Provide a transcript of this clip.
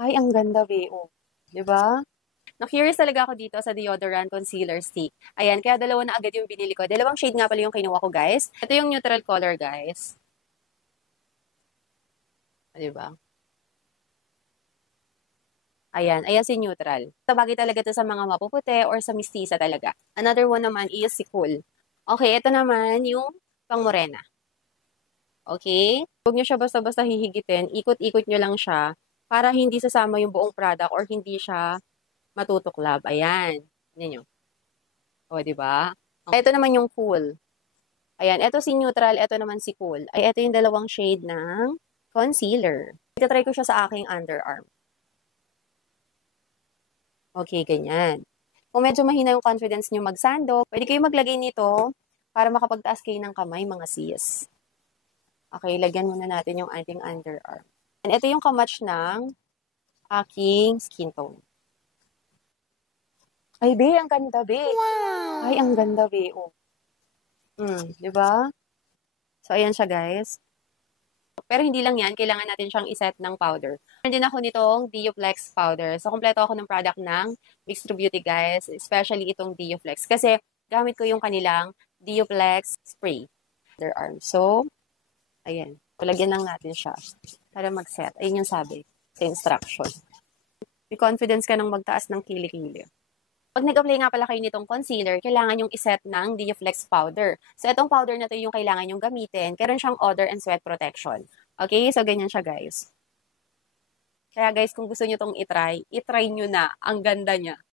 Ay, ang ganda, Beo. 'Di ba? Na-curious talaga ako dito sa deodorant concealer stick. Ayan, kaya dalawa na agad yung binili ko. Dalawang shade nga pala yung kinuha ko, guys. Ito yung neutral color, guys. 'Di ba? Ayan, ayan si neutral. Tabagay talaga to sa mga mapuputi or sa mistisa talaga. Another one naman is si cool. Okay, ito naman yung pang morena. Okay? Huwag nyo siya basta-basta hihigitin. Ikot-ikot nyo lang siya para hindi sasama yung buong product or hindi siya matutuklab. Ayan. Yan nyo. O, di ba? Ito naman yung cool. Ayan, ito si neutral, ito naman si cool. Ay, ito yung dalawang shade ng concealer. Ito-try ko siya sa aking underarm. Okay, ganyan. Kung medyo mahina yung confidence nyo magsando, pwede kayo maglagay nito para makapagtaas kayo ng kamay, mga sis. Okay, lagyan muna natin yung ating underarm. And ito yung kamatch ng aking skin tone. Ay, be, ang ganda, be. Wow! Ay, ang ganda, be. Oh. Di ba? So, ayan siya, guys. Pero hindi lang yan, kailangan natin siyang iset ng powder. Meron din ako nitong Dioflex powder. So, kompleto ako ng product ng Mixed True Beauty, guys. Especially itong Dioflex. Kasi, gamit ko yung kanilang Dioflex spray. Underarm. So, ayan. Lagyan lang natin siya para mag-set. Ayun yung sabi sa instruction. May confidence ka nang magtaas ng kilikili. Pag nag-apply nga pala kayo nitong concealer, kailangan yung iset ng Dioflex powder. So, itong powder na to yung kailangan yung gamitin. Meron siyang odor and sweat protection. Okay? So, ganyan siya, guys. Kaya, guys, kung gusto nyo itong itry nyo na. Ang ganda niya.